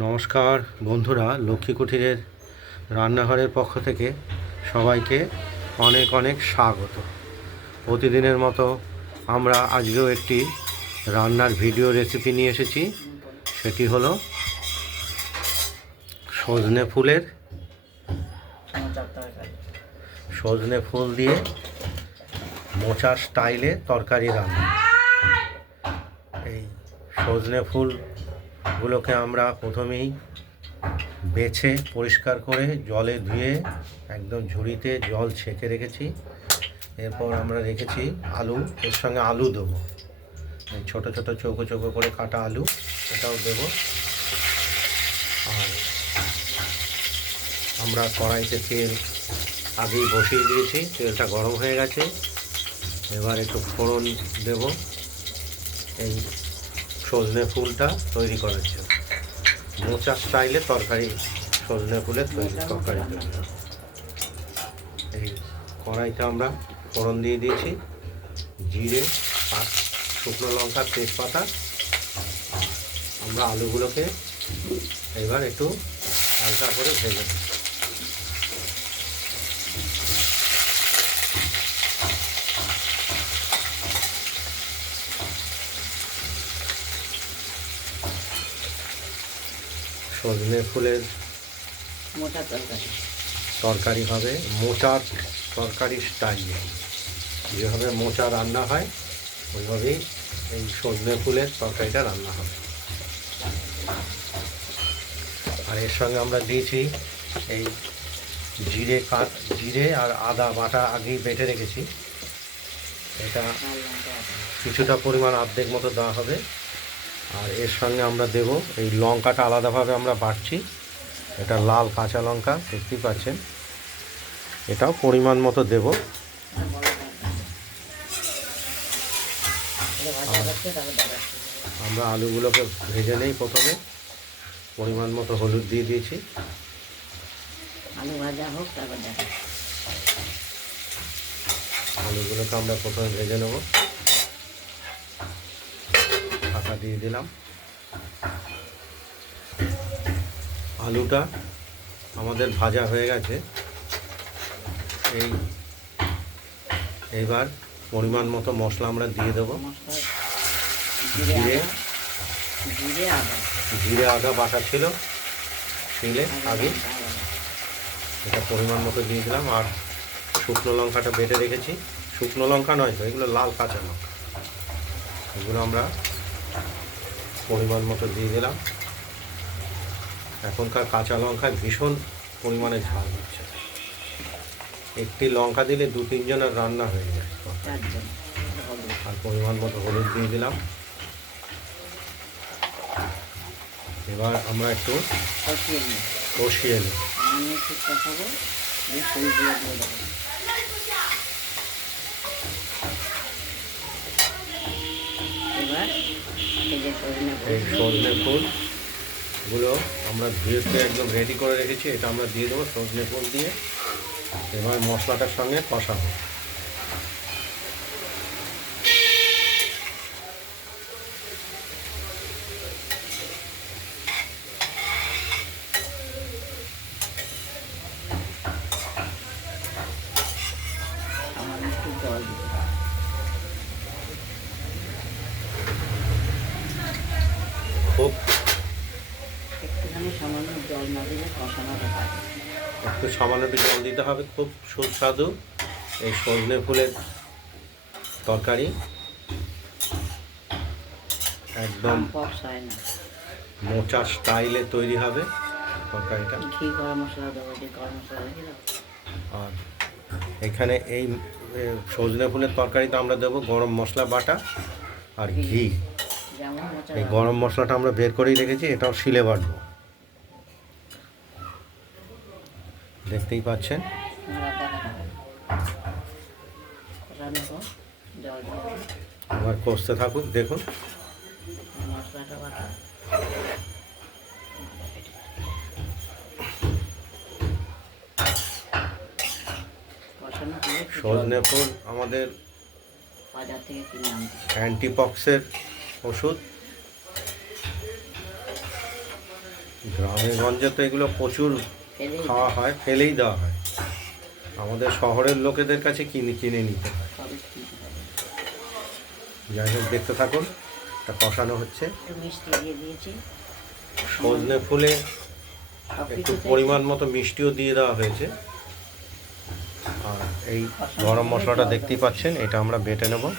নমস্কার বন্ধুরা, লক্ষ্মী কুঠিরের রান্নাঘরের পক্ষ থেকে সবাইকে অনেক অনেক স্বাগত। প্রতিদিনের মতো আমরা আজকেও একটি রান্নার ভিডিও রেসিপি নিয়ে এসেছি। সেটি হলো সজনে ফুল দিয়ে মোচার স্টাইলে তরকারি রান্না। এই সজনে ফুলগুলোকে আমরা প্রথমেই বেছে পরিষ্কার করে জলে ধুয়ে একদম ঝুড়িতে জল ছেঁকে রেখেছি। এরপর আমরা রেখেছি আলু, এর সঙ্গে আলু দেবো, ছোটো ছোটো চৌকো চৌকো করে কাটা আলু, এটাও দেবো। আর আমরা কড়াইতে তেল আগেই বসিয়ে দিয়েছি, তেলটা গরম হয়ে গেছে। এবার একটু ফোড়ন দেব এই সজনে ফুলটা তৈরি করার জন্য। মোচা স্টাইলে তরকারি, সজনে ফুলের তরকারি তৈরি। এই কড়াইতে আমরা ফোড়ন দিয়ে দিয়েছি জিরে, শুকনো লঙ্কা, তেজপাতা। আমরা আলুগুলোকে এবার একটু হালকা করে ভেজে দিই। সজনে ফুলের মোটা তরকারি হবে মোচার তরকারি স্টাইলে। যেভাবে মোচা রান্না হয় ওইভাবেই এই সজনে ফুলের তরকারিটা রান্না হবে। আর এর সঙ্গে আমরা দিয়েছি এই জিরে আর আদা বাটা আগেই বেটে রেখেছি। এটা কিছুটা পরিমাণ অর্ধেক মতো দেওয়া হবে। আর এর সঙ্গে আমরা দেব এই লঙ্কাটা আলাদাভাবে আমরা বাটছি, এটা লাল কাঁচা লঙ্কা দেখতেই পাচ্ছেন, এটাও পরিমাণ মতো দেব। আমরা আলুগুলোকে ভেজে নেই, প্রথমে পরিমাণ মতো হলুদ দিয়ে দিয়েছি। আলু ভাজা হোক, তারপর আলুগুলোকে আমরা প্রথমে ভেজে নেব, ঢাকা দিয়ে দিলাম। আলুটা আমাদের ভাজা হয়ে গেছে। এইবার পরিমাণ মতো মশলা আমরা দিয়ে দেবো। জিরে আদা বাটা ছিল শিলে আগে, এটা পরিমাণ মতো দিয়ে দিলাম। আর শুকনো লঙ্কাটা বেটে রেখেছি, শুকনো লঙ্কা নয় তো, এগুলো লাল কাঁচা লঙ্কা, এগুলো আমরা পরিমাণ মতো দিয়ে দিলাম। এখনকার কাঁচা লঙ্কায় ভীষণ পরিমাণে ঝাল হচ্ছে, একটি লঙ্কা দিলে 2-3 জনের রান্না হয়ে যায়। আর পরিমাণ মতো হলুদ দিয়ে দিলাম। এবার আমরা একটু কষিয়ে নিই। এই সজনে ফুলগুলো আমরা ধুয়ে একদম রেডি করে রেখেছি, এটা আমরা দিয়ে দেবো সজনে ফুল দিয়ে। এবার মশলাটার সঙ্গে কষাবো। খুব একটু সামান্য একটু জল দিতে হবে। খুব সুস্বাদু এই সজনে ফুলের তরকারি, একদম মোচা স্টাইলে তৈরি হবে তরকারিটা। আর এখানে এই সজনে ফুলের তরকারিতে আমরা দেবো গরম মশলা বাটা আর ঘি। এই গরম মশলাটা আমরা বের করেই রেখেছি, এটাও শিলে বাটবো, দেখতেই পাচ্ছেন। আবার কষতে থাকুক, দেখুন। সজনে ফুল আমাদের অ্যান্টিপক্সের ওষুধ। গ্রামে গঞ্জে তো এগুলো প্রচুর ফেলেই খাওয়া হয়, ফেলেই দেওয়া হয়। আমাদের শহরের লোকেদের কাছে কিনে কিনে নিতে হয়। সবই কিনতে হবে। যাই হোক, দেখতে থাকুন, এটা কষানো হচ্ছে। একটু মিষ্টি দিয়ে দিয়েছি। সজনে ফুলে সব একটু কিছুতে পরিমাণ মতো মিষ্টিও দিয়ে দেওয়া হয়েছে। আর এই গরম মশলাটা দেখতেই পাচ্ছেন, এটা আমরা বেটে নেব।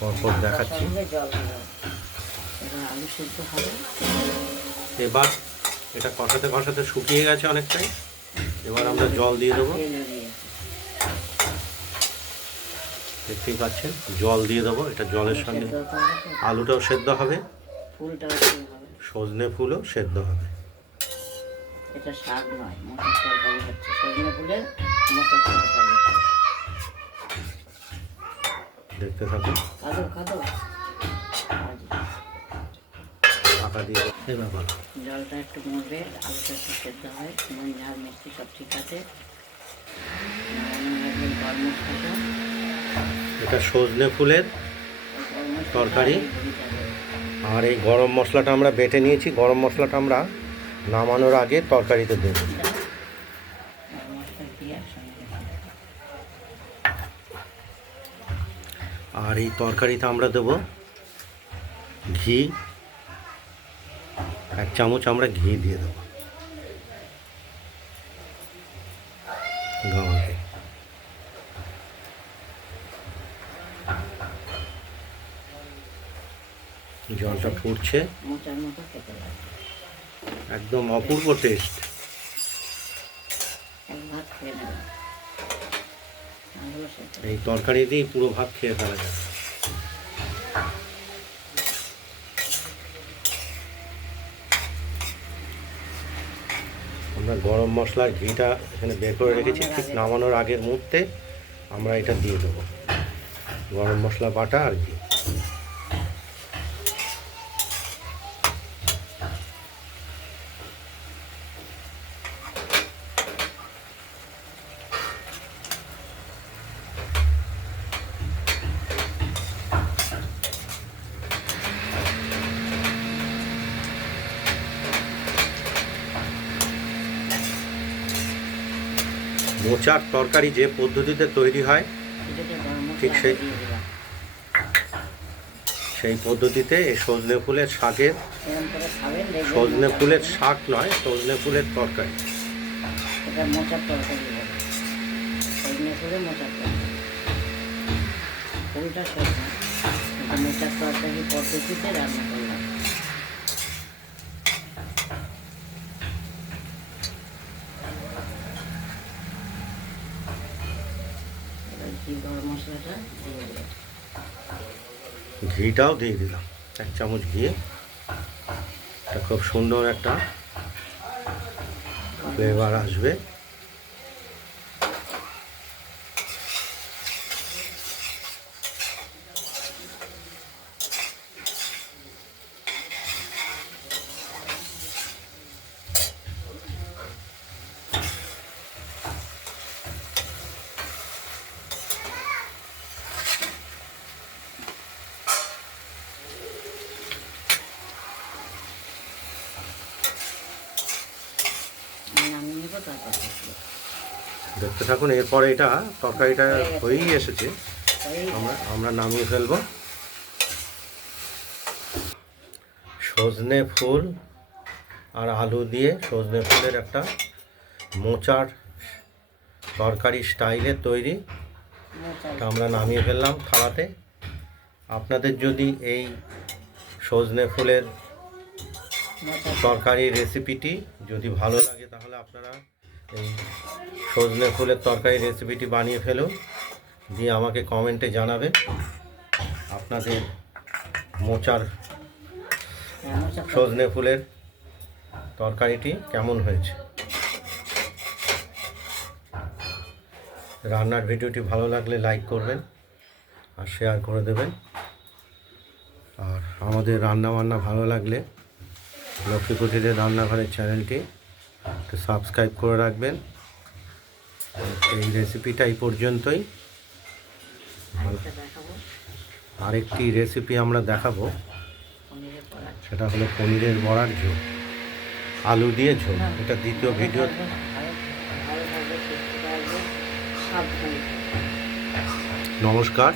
পরপর দেখাচ্ছি। জল দেবো। এবার আলু সেদ্ধ হবে। এবার এটা কষাতে কষাতে শুকিয়ে গেছে অনেকটাই। এবার আমরা জল দিয়ে দেবো। তেল দিয়েছি। দেখতেই পাচ্ছেন, জল দিয়ে দেবো। এটা জলের সঙ্গে সেদ্ধ হতে হবে তো। আলুটাও সেদ্ধ হবে, ফুলটাও সেদ্ধ হবে। সজনে ফুলও সেদ্ধ হবে। এটা শাক নয়, মশার তরকারি হচ্ছে। সজনে ফুলের মশার তরকারি। দেখতে থাকুন। খাদো খাদো। ঢাকা দিয়ে দেবো। এবার বলো। জলটা একটু মরবে, আলুটা একটু সেদ্ধ হয়, নুন ঝাল মিষ্টি সব ঠিক আছে। গরম মশলাটা, এটা সজনে ফুলের গরম মশলাটা তরকারি। আর এই ঘিটা দেবো। আর এই গরম মশলাটা আমরা বেটে নিয়েছি। গরম মশলাটা আমরা নামানোর আগে তরকারিতে দেব। গরম মশলা দিয়ে একসঙ্গে দেবো। আর এই তরকারিতে আমরা দেব ঘি। 1 চামচ আমরা ঘি দিয়ে দেব। গাওয়া ঘি। জলটা ফুটছে, মোচার মতো খেতে লাগে। একদম অপূর্ব টেস্ট। এক ভাত খেয়ে নেবেন। আলু সেদ্ধ। এই তরকারি দিয়েই পুরো ভাত খেয়ে ফেলা যায়। আমরা গরম মশলার ঘিটা এখানে বের করে রেখেছি। ঠিক নামানোর আগের মুহূর্তে আমরা এটা দিয়ে দেবো, গরম মশলা বাটা আর ঘি। মোচার তরকারি যে পদ্ধতিতে তৈরি হয়, এটাকে গরম ঠিক মশলা সেই- দিয়ে দিলাম। সেই পদ্ধতিতে এই সজনে ফুলের শাকের, এরকম করে খাবেন, দেখবেন সজনে মোচা ফুলের হবে। শাক নয়, সজনে ফুলের তরকারি। এটা মোচার তরকারি বলে। সজনে ফুলে মোচার তরকারি। ফুলটা সজনে, এটা মোচার তরকারি পদ্ধতিতে রান্না করলাম। এবার ঘি গরম মশলাটা দিয়ে দিলাম। ঘিটাও দিয়ে দিলাম, 1 চামচ ঘি। এটা খুব সুন্দর একটা ফ্লেভার আসবে। আমি নামিয়ে নেবো, তারপর দেখবো। দেখতে থাকুন। এরপরে এটা তরকারিটা হয়েই এসেছে, এই আমরা নামিয়ে ফেলবো। সজনে ফুল আর আলু দিয়ে সজনে ফুলের একটা মোচার তরকারি স্টাইলে তৈরি। মোচার এটা আমরা নামিয়ে ফেললাম থালাতে। আপনাদের যদি এই সজনে ফুলের মোচার তরকারি রেসিপিটি যদি ভালো লাগে, তাহলে আপনারা এই সজনে ফুলের তরকারি রেসিপিটি বানিয়ে ফেলুন, দিয়ে আমাকে কমেন্টে জানাবেন আপনাদের মোচার মোচার সজনে ফুলের তরকারিটি কেমন হয়েছে। রান্নার ভিডিওটি ভালো লাগলে লাইক করবেন আর শেয়ার করে দেবেন। আর আমাদের রান্নাবান্না ভালো লাগলে লক্ষ্মীকুটিরের রান্নাঘরের চ্যানেলটি একটু সাবস্ক্রাইব করে রাখবেন। এই রেসিপিটা এই পর্যন্তই। আরেকটা দেখাবো। আরেকটি রেসিপি আমরা দেখাবো, পনিরের কড়া। সেটা হলো পনিরের বড়ার ঝোল, আলু দিয়ে ঝোল। এটা দ্বিতীয় ভিডিও। ভালো থাকবে, সুস্থ থাকবে, সাবধানে। নমস্কার।